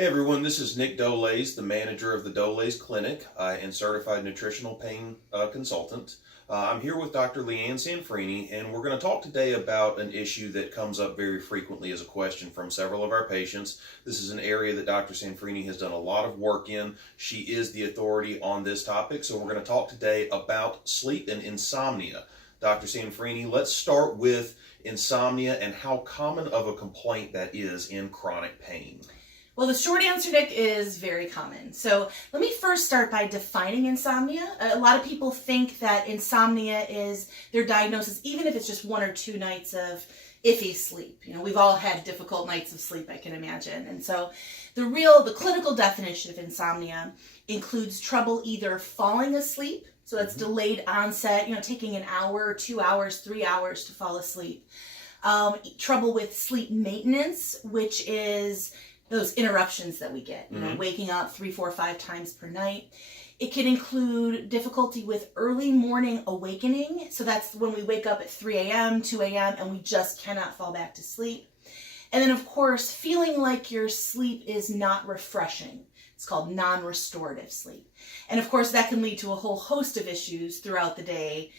Hey everyone, this is Nick Doleys, the manager of the Doleys Clinic and certified nutritional pain consultant. I'm here with Dr. Leanne Cianfrini, and we're going to talk today about an issue that comes up very frequently as a question from several of our patients. This is an area that Dr. Cianfrini has done a lot of work in. She is the authority on this topic, so we're going to talk today about sleep and insomnia. Dr. Cianfrini, let's start with insomnia and how common of a complaint that is in chronic pain. Well, the short answer, Nick, is very common. So let me first start by defining insomnia. A lot of people think that insomnia is their diagnosis, even if it's just 1 or 2 nights of iffy sleep. You know, we've all had difficult nights of sleep, I can imagine. And so the clinical definition of insomnia includes trouble either falling asleep, so that's delayed onset, taking an hour, 2 hours, 3 hours to fall asleep. Trouble with sleep maintenance, which is those interruptions that we get, waking up 3, 4, 5 times per night. It can include difficulty with early morning awakening. So that's when we wake up at 3 a.m., 2 a.m., and we just cannot fall back to sleep. And then, of course, feeling like your sleep is not refreshing. It's called non-restorative sleep. And, of course, that can lead to a whole host of issues throughout the day.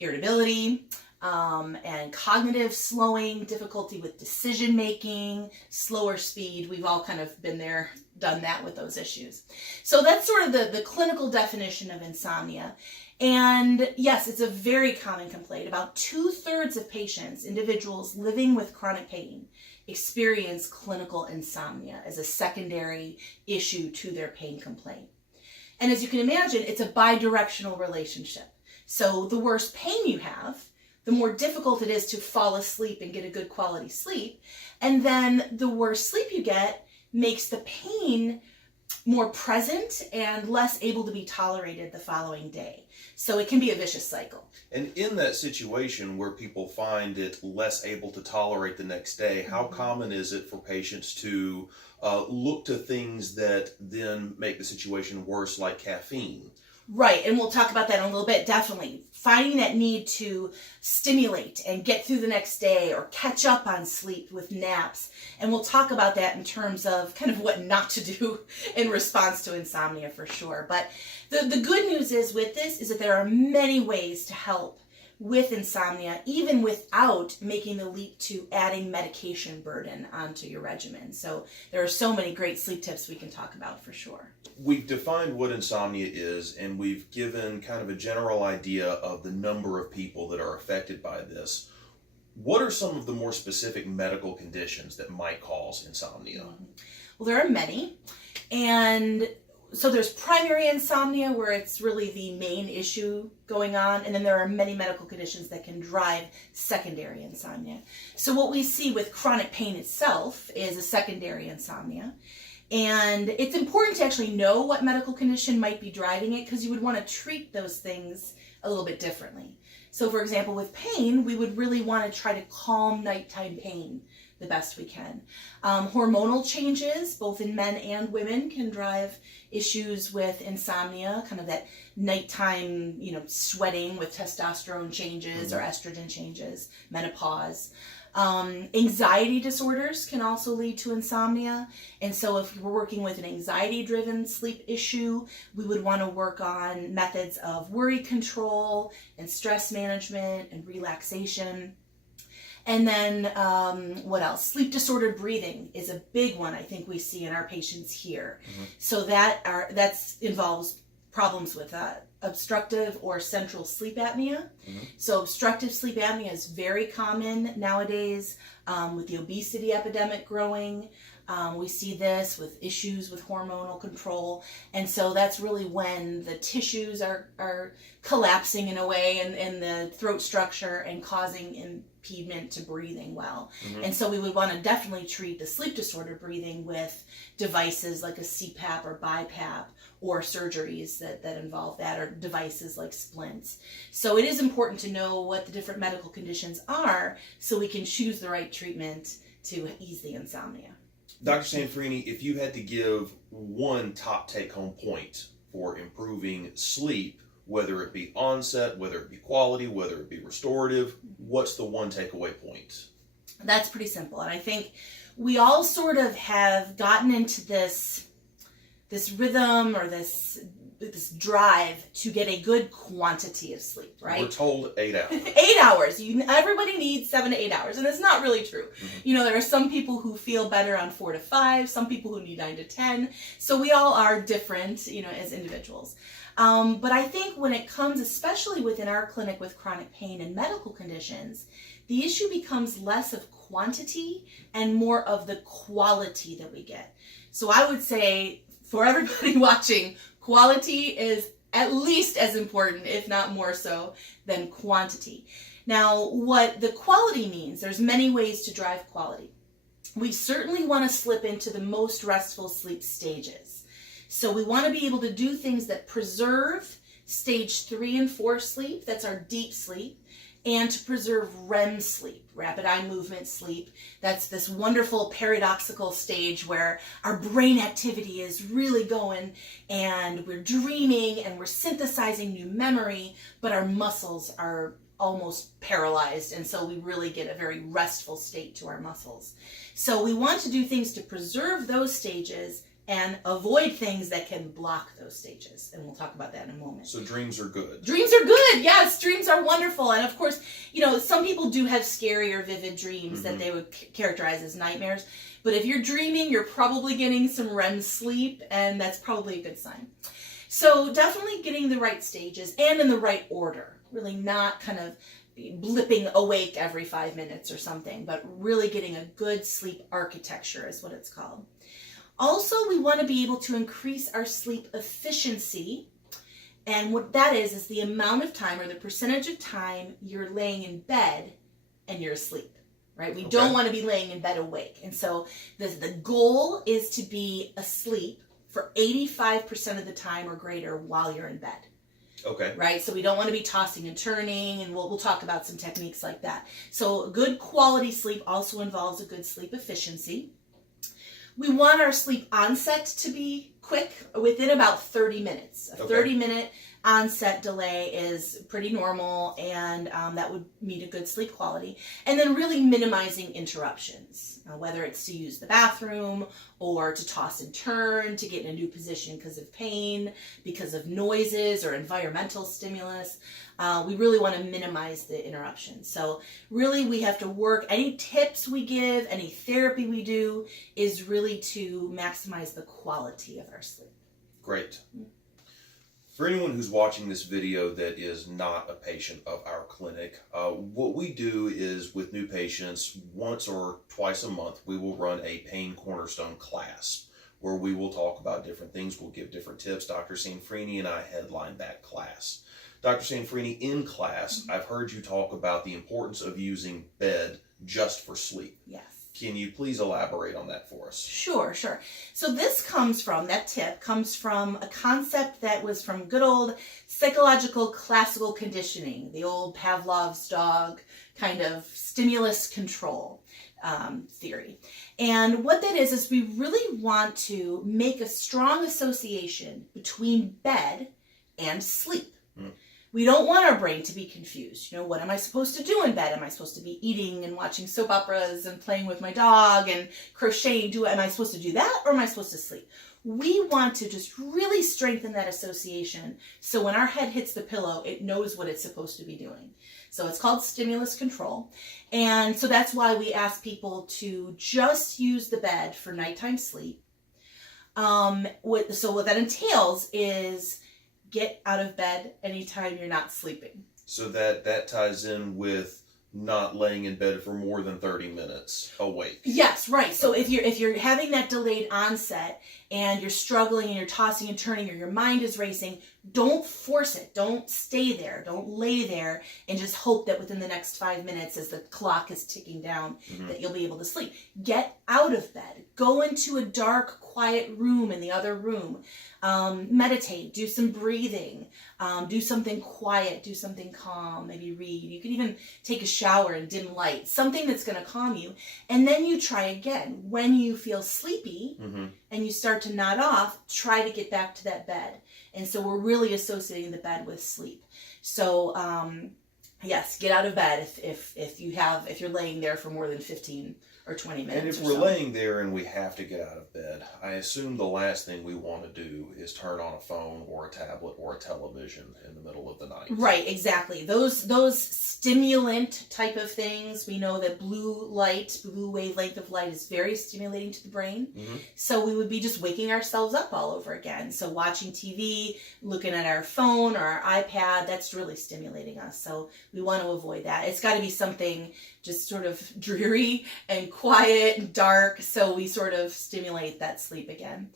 Irritability, and cognitive slowing, difficulty with decision making, slower speed. We've all kind of been there, done that with those issues. So that's sort of the clinical definition of insomnia. And yes, it's a very common complaint. About 2/3 of patients, individuals living with chronic pain, experience clinical insomnia as a secondary issue to their pain complaint. And as you can imagine, it's a bidirectional relationship. So the worse pain you have, the more difficult it is to fall asleep and get a good quality sleep. And then the worse sleep you get makes the pain more present and less able to be tolerated the following day. So it can be a vicious cycle. And in that situation where people find it less able to tolerate the next day, how common is it for patients to look to things that then make the situation worse, like caffeine? Right, and we'll talk about that in a little bit, definitely. Finding that need to stimulate and get through the next day or catch up on sleep with naps. And we'll talk about that in terms of kind of what not to do in response to insomnia for sure. But the good news is with this is that there are many ways to help with insomnia, even without making the leap to adding medication burden onto your regimen. So there are so many great sleep tips we can talk about for sure. We've defined what insomnia is, and we've given kind of a general idea of the number of people that are affected by this. What are some of the more specific medical conditions that might cause insomnia? Well, there are many. And so there's primary insomnia, where it's really the main issue going on, and then there are many medical conditions that can drive secondary insomnia. So what we see with chronic pain itself is a secondary insomnia. And it's important to actually know what medical condition might be driving it, because you would want to treat those things a little bit differently. So for example, with pain, we would really want to try to calm nighttime pain the best we can. Hormonal changes, both in men and women, can drive issues with insomnia, kind of that nighttime, sweating with testosterone changes or estrogen changes, menopause. Anxiety disorders can also lead to insomnia. And so if we're working with an anxiety-driven sleep issue, we would want to work on methods of worry control and stress management and relaxation. And then what else? Sleep disordered breathing is a big one I think we see in our patients here. So that involves problems with obstructive or central sleep apnea. So obstructive sleep apnea is very common nowadays with the obesity epidemic growing. We see this with issues with hormonal control. And so that's really when the tissues are collapsing in a way in the throat structure and causing impediment to breathing well. And so we would want to definitely treat the sleep disorder breathing with devices like a CPAP or BiPAP, or surgeries that involve that, or devices like splints. So it is important to know what the different medical conditions are so we can choose the right treatment to ease the insomnia. Dr. Cianfrini, if you had to give one top take-home point for improving sleep, whether it be onset, whether it be quality, whether it be restorative, what's the one takeaway point? That's pretty simple. And I think we all sort of have gotten into this rhythm or this drive to get a good quantity of sleep, right? We're told 8 hours. 8 hours. Everybody needs 7 to 8 hours, and it's not really true. Mm-hmm. There are some people who feel better on 4 to 5, some people who need 9 to 10. So we all are different, as individuals. But I think when it comes, especially within our clinic with chronic pain and medical conditions, the issue becomes less of quantity and more of the quality that we get. So I would say, for everybody watching, quality is at least as important, if not more so, than quantity. Now, what the quality means, there's many ways to drive quality. We certainly want to slip into the most restful sleep stages. So we want to be able to do things that preserve stage 3 and 4 sleep, that's our deep sleep, and to preserve REM sleep, rapid eye movement sleep. That's this wonderful paradoxical stage where our brain activity is really going and we're dreaming and we're synthesizing new memory, but our muscles are almost paralyzed, and so we really get a very restful state to our muscles. So we want to do things to preserve those stages and avoid things that can block those stages. And we'll talk about that in a moment. So dreams are good. Dreams are good. Yes, dreams are wonderful. And of course, some people do have scary or vivid dreams that they would characterize as nightmares. But if you're dreaming, you're probably getting some REM sleep, and that's probably a good sign. So definitely getting the right stages and in the right order. Really not kind of blipping awake every 5 minutes or something, but really getting a good sleep architecture is what it's called. Also, we want to be able to increase our sleep efficiency. And what that is the amount of time or the percentage of time you're laying in bed and you're asleep, right? We don't want to be laying in bed awake. And so the goal is to be asleep for 85% of the time or greater while you're in bed. Okay. Right? So we don't want to be tossing and turning, and we'll talk about some techniques like that. So good quality sleep also involves a good sleep efficiency. We want our sleep onset to be quick, within about 30 minutes. A 30-minute onset delay is pretty normal, and that would meet a good sleep quality. And then really minimizing interruptions, whether it's to use the bathroom or to toss and turn, to get in a new position because of pain, because of noises or environmental stimulus. We really want to minimize the interruptions. So really we have to work, any tips we give, any therapy we do is really to maximize the quality of our sleep. Great. For anyone who's watching this video that is not a patient of our clinic, what we do is with new patients, once or twice a month, we will run a Pain Cornerstone class where we will talk about different things. We'll give different tips. Dr. Cianfrini and I headline that class. Dr. Cianfrini, in class, I've heard you talk about the importance of using bed just for sleep. Yes. Can you please elaborate on that for us? Sure. So that tip comes from a concept that was from good old psychological classical conditioning, the old Pavlov's dog kind of stimulus control theory. And what that is we really want to make a strong association between bed and sleep. We don't want our brain to be confused. What am I supposed to do in bed? Am I supposed to be eating and watching soap operas and playing with my dog and crocheting? Am I supposed to do that, or am I supposed to sleep? We want to just really strengthen that association so when our head hits the pillow, it knows what it's supposed to be doing. So it's called stimulus control. And so that's why we ask people to just use the bed for nighttime sleep. What that entails is get out of bed anytime you're not sleeping. So that ties in with not laying in bed for more than 30 minutes awake. Yes, right. So if you're having that delayed onset and you're struggling and you're tossing and turning or your mind is racing, don't force it. Don't stay there. Don't lay there and just hope that within the next 5 minutes as the clock is ticking down that you'll be able to sleep. Get out of bed. Go into a dark, quiet room in the other room. Meditate, do some breathing, do something quiet, do something calm, maybe read. You can even take a shower in dim light, something that's going to calm you. And then you try again. When you feel sleepy and you start to nod off, try to get back to that bed. And so we're really associating the bed with sleep. So, yes, get out of bed if you're laying there for more than 15 or 20 And minutes. if we're laying there and we have to get out of bed, I assume the last thing we want to do is turn on a phone or a tablet or a television in the middle of the night. Right, exactly. Those stimulant type of things, we know that blue wavelength of light is very stimulating to the brain. Mm-hmm. So we would be just waking ourselves up all over again. So watching TV, looking at our phone or our iPad, that's really stimulating us. So we want to avoid that. It's got to be something just sort of dreary and quiet and dark, so we sort of stimulate that sleep again.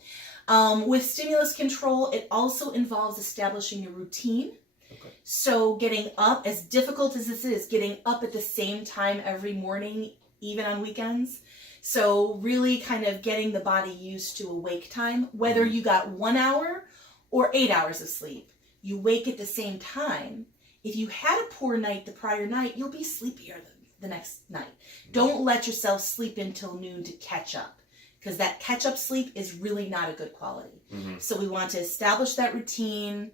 With stimulus control, it also involves establishing a routine. Okay. So getting up, as difficult as this is, getting up at the same time every morning, even on weekends. So really kind of getting the body used to awake time, whether you got 1 hour or 8 hours of sleep. You wake at the same time. If you had a poor night the prior night, you'll be sleepier the next night. Don't let yourself sleep until noon to catch up, because that catch-up sleep is really not a good quality. Mm-hmm. So we want to establish that routine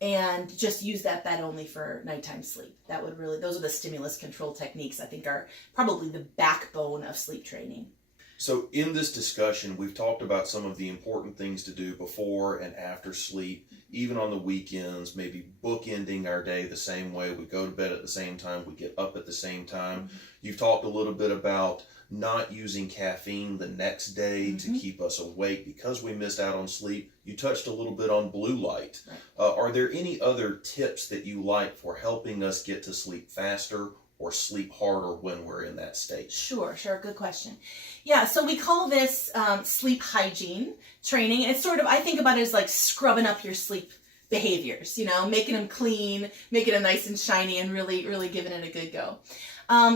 and just use that bed only for nighttime sleep. That would really, those are the stimulus control techniques I think are probably the backbone of sleep training. So in this discussion, we've talked about some of the important things to do before and after sleep, even on the weekends, maybe bookending our day the same way. We go to bed at the same time, we get up at the same time. Mm-hmm. You've talked a little bit about not using caffeine the next day to keep us awake because we missed out on sleep. You touched a little bit on blue light. Right. Are there any other tips that you like for helping us get to sleep faster or sleep harder when we're in that state? Sure. Good question. Yeah, so we call this sleep hygiene training. It's sort of, I think about it as like scrubbing up your sleep behaviors, making them clean, making them nice and shiny, and really, really giving it a good go.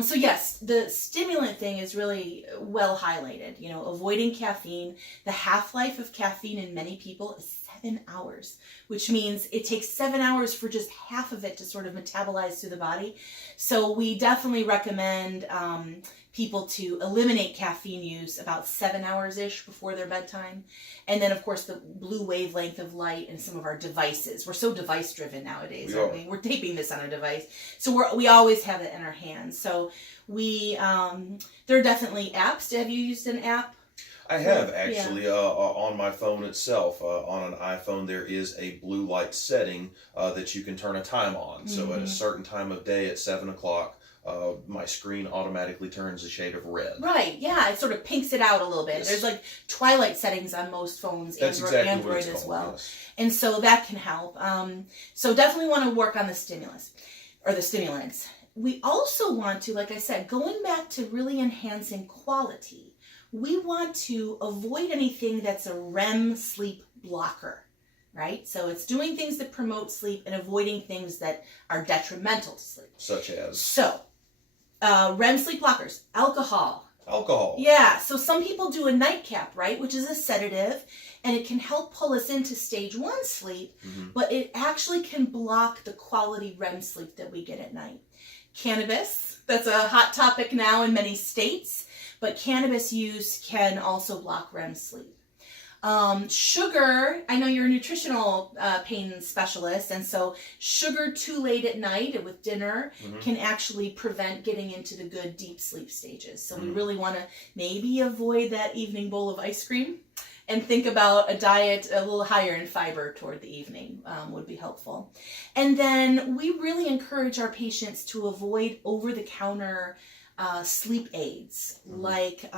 So yes, the stimulant thing is really well highlighted. Avoiding caffeine. The half-life of caffeine in many people is 7 hours, which means it takes 7 hours for just half of it to sort of metabolize through the body. So we definitely recommend people to eliminate caffeine use about 7 hours-ish before their bedtime. And then, of course, the blue wavelength of light and some of our devices. We're so device-driven nowadays, aren't we? We're taping this on a device. So we always have it in our hands. So there are definitely apps. Have you used an app? I have, actually. On my phone itself. On an iPhone, there is a blue light setting that you can turn a time on. So at a certain time of day at 7 o'clock, my screen automatically turns a shade of red. Right, yeah, it sort of pinks it out a little bit. Yes. There's like twilight settings on most phones, That's Android as well. Yes. And so that can help. So definitely want to work on the stimulus, or the stimulants. We also want to, like I said, going back to really enhancing quality, we want to avoid anything that's a REM sleep blocker. Right? So it's doing things that promote sleep and avoiding things that are detrimental to sleep. Such as? So, REM sleep blockers, alcohol. Alcohol. Yeah, so some people do a nightcap, right, which is a sedative, and it can help pull us into stage 1 sleep, but it actually can block the quality REM sleep that we get at night. Cannabis, that's a hot topic now in many states, but cannabis use can also block REM sleep. Sugar, I know you're a nutritional pain specialist, and so sugar too late at night with dinner can actually prevent getting into the good deep sleep stages. So we really want to maybe avoid that evening bowl of ice cream and think about a diet a little higher in fiber toward the evening would be helpful. And then we really encourage our patients to avoid over-the-counter sleep aids, like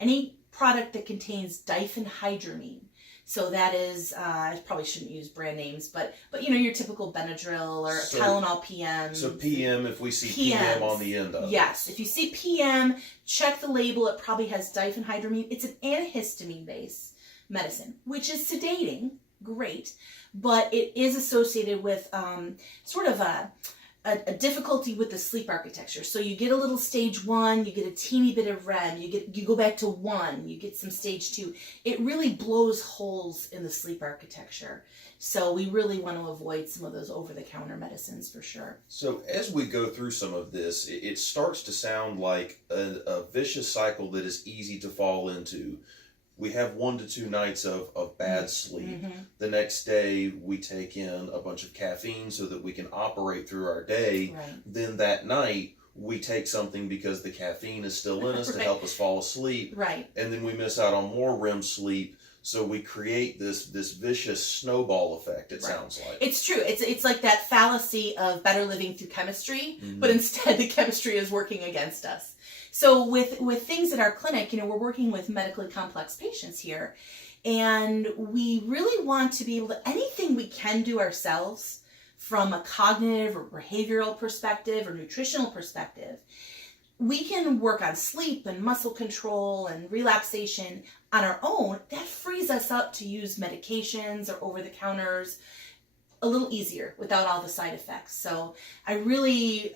any product that contains diphenhydramine. So that is, I probably shouldn't use brand names, but your typical Benadryl or Tylenol PM. So PM, if we see PM on the end of it. Yes, if you see PM, check the label. It probably has diphenhydramine. It's an antihistamine-based medicine, which is sedating, great, but it is associated with sort of a difficulty with the sleep architecture. So you get a little stage 1, you get a teeny bit of REM, you go back to 1, you get some stage 2. It really blows holes in the sleep architecture. So we really want to avoid some of those over-the-counter medicines for sure. So as we go through some of this, it starts to sound like a vicious cycle that is easy to fall into. We have 1 to 2 nights of bad sleep. The next day, we take in a bunch of caffeine so that we can operate through our day. Right. Then that night, we take something because the caffeine is still in us to help us fall asleep. Right. And then we miss out on more REM sleep. So we create this vicious snowball effect, it sounds like. It's true. It's like that fallacy of better living through chemistry, Mm-hmm. but instead the chemistry is working against us. So with things at our clinic, we're working with medically complex patients here, and we really want to be able to, anything we can do ourselves from a cognitive or behavioral perspective or nutritional perspective, we can work on sleep and muscle control and relaxation on our own. That frees us up to use medications or over-the-counters a little easier without all the side effects. So I really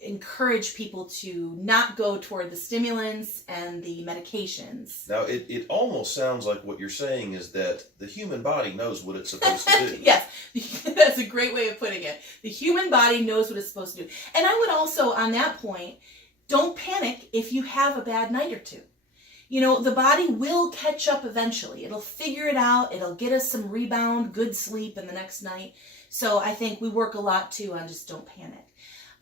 encourage people to not go toward the stimulants and the medications. Now, it almost sounds like what you're saying is that the human body knows what it's supposed to do. Yes, that's a great way of putting it. The human body knows what it's supposed to do. And I would also, on that point, don't panic if you have a bad night or two. The body will catch up eventually. It'll figure it out. It'll get us some rebound, good sleep in the next night. So I think we work a lot too on just don't panic.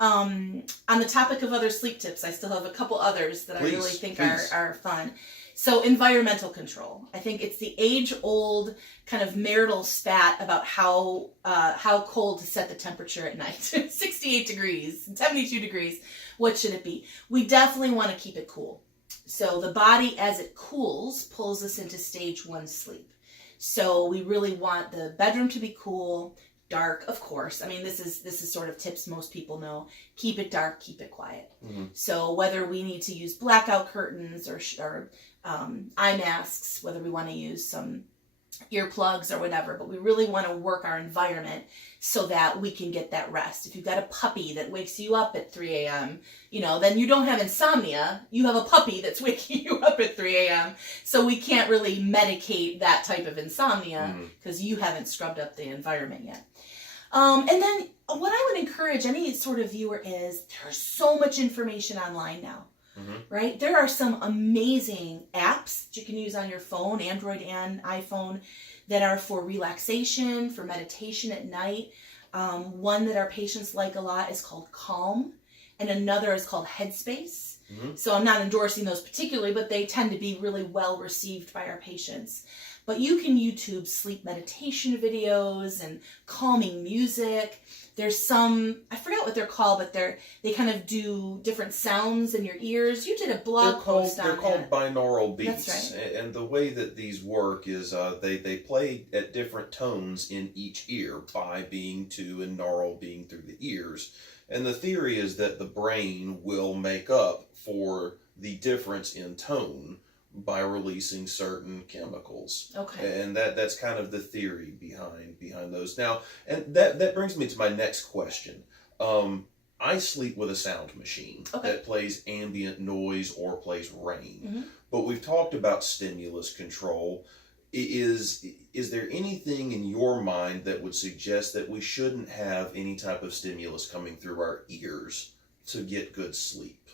On the topic of other sleep tips, I still have a couple others that I really think are fun. So environmental control. I think it's the age-old kind of marital spat about how cold to set the temperature at night. 68 degrees, 72 degrees. What should it be? We definitely want to keep it cool. So the body, as it cools, pulls us into stage 1 sleep. So we really want the bedroom to be cool, dark, of course. I mean, this is sort of tips most people know. Keep it dark, keep it quiet. Mm-hmm. So whether we need to use blackout curtains or eye masks, whether we want to use some earplugs or whatever, but we really want to work our environment so that we can get that rest. If you've got a puppy that wakes you up at 3 a.m., then you don't have insomnia. You have a puppy that's waking you up at 3 a.m. So we can't really medicate that type of insomnia because you haven't scrubbed up the environment yet. And then what I would encourage any sort of viewer is there's so much information online now. Mm-hmm. Right? There are some amazing apps that you can use on your phone, Android and iPhone, that are for relaxation, for meditation at night. One that our patients like a lot is called Calm, and another is called Headspace. Mm-hmm. So I'm not endorsing those particularly, but they tend to be really well received by our patients. But you can YouTube sleep meditation videos and calming music. There's some, I forgot what they're called, but they kind of do different sounds in your ears. You did a blog post on that. They're called binaural beats. That's right. And the way that these work is they play at different tones in each ear, bi being 2 and naural being through the ears. And the theory is that the brain will make up for the difference in tone by releasing certain chemicals. Okay. And that's kind of the theory behind those. Now, and that brings me to my next question. I sleep with a sound machine that plays ambient noise or plays rain. Mm-hmm. But we've talked about stimulus control. Is there anything in your mind that would suggest that we shouldn't have any type of stimulus coming through our ears to get good sleep?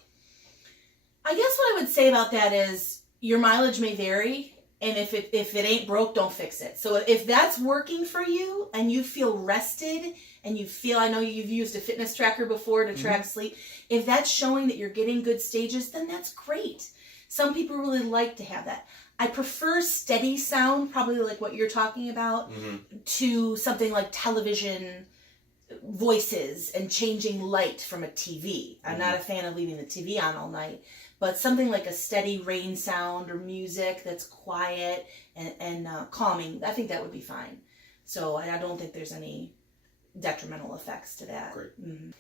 I guess what I would say about that is your mileage may vary, and if it ain't broke, don't fix it. So if that's working for you and you feel rested and you feel, I know you've used a fitness tracker before to track sleep, if that's showing that you're getting good stages, then that's great. Some people really like to have that. I prefer steady sound, probably like what you're talking about, to something like television voices and changing light from a TV. I'm not a fan of leaving the TV on all night, but something like a steady rain sound or music that's quiet and calming, I think that would be fine. So I don't think there's any detrimental effects to that. Great. Mm-hmm.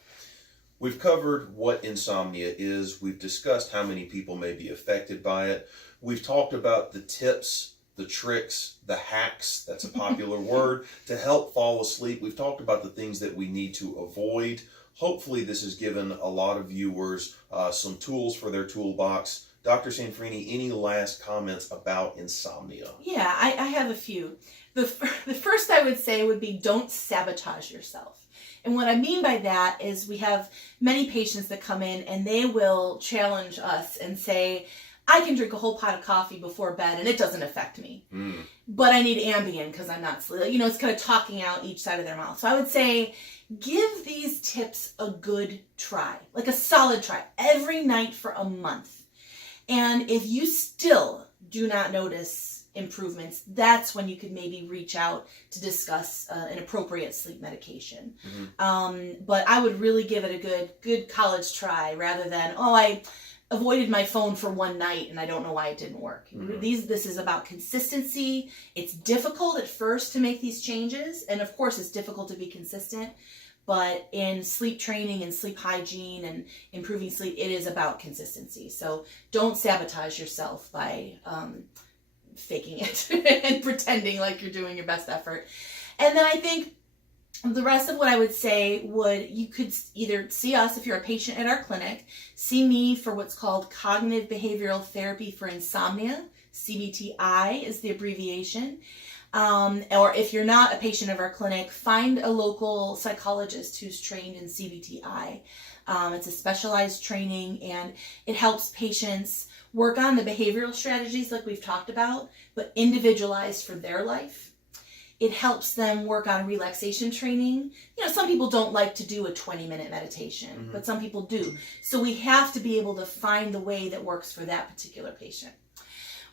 We've covered what insomnia is. We've discussed how many people may be affected by it. We've talked about the tips, the tricks, the hacks, that's a popular word, to help fall asleep. We've talked about the things that we need to avoid. Hopefully this has given a lot of viewers some tools for their toolbox. Dr. Cianfrini, any last comments about insomnia? Yeah, I have a few. The first I would say would be don't sabotage yourself. And what I mean by that is we have many patients that come in and they will challenge us and say, I can drink a whole pot of coffee before bed and it doesn't affect me. but I need Ambien because I'm not sleeping. You know, it's kind of talking out each side of their mouth. So I would say give these tips a good try, like a solid try, every night for a month. And if you still do not notice improvements, that's when you could maybe reach out to discuss an appropriate sleep medication. But I would really give it a good college try rather than, oh, I avoided my phone for one night and I don't know why it didn't work. This is about consistency. It's difficult at first to make these changes, and of course it's difficult to be consistent, but in sleep training and sleep hygiene and improving sleep, it is about consistency. So don't sabotage yourself by faking it and pretending like you're doing your best effort. And then I think the rest of what I would say you could either see us if you're a patient at our clinic, see me for what's called cognitive behavioral therapy for insomnia. CBTI is the abbreviation. Or if you're not a patient of our clinic, find a local psychologist who's trained in CBTI. It's a specialized training, and it helps patients work on the behavioral strategies like we've talked about, but individualized for their life. It helps them work on relaxation training. You know, some people don't like to do a 20-minute meditation, but some people do. So we have to be able to find the way that works for that particular patient.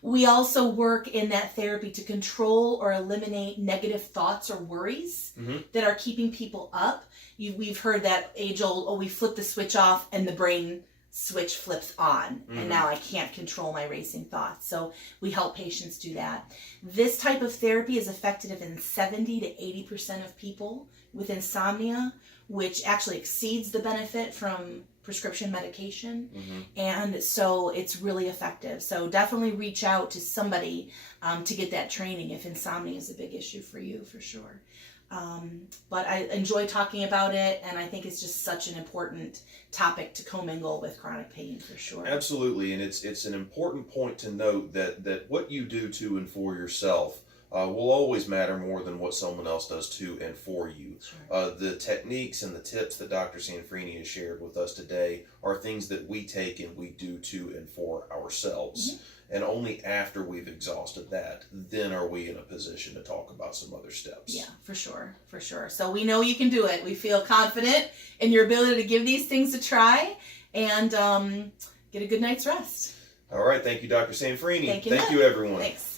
We also work in that therapy to control or eliminate negative thoughts or worries that are keeping people up. We've heard that age-old, oh, we flip the switch off and the brain switch flips on, and now I can't control my racing thoughts. So we help patients do that. This type of therapy is effective in 70 to 80% of people with insomnia, which actually exceeds the benefit from prescription medication. And so it's really effective. So definitely reach out to somebody to get that training if insomnia is a big issue for you, for sure. But I enjoy talking about it, and I think it's just such an important topic to commingle with chronic pain, for sure. Absolutely, and it's an important point to note that what you do to and for yourself will always matter more than what someone else does to and for you. Sure. The techniques and the tips that Dr. Cianfrini has shared with us today are things that we take and we do to and for ourselves. And only after we've exhausted that, then are we in a position to talk about some other steps. Yeah, for sure, for sure. So we know you can do it. We feel confident in your ability to give these things a try and get a good night's rest. All right, thank you, Dr. Cianfrini. Thank you, everyone. Thanks.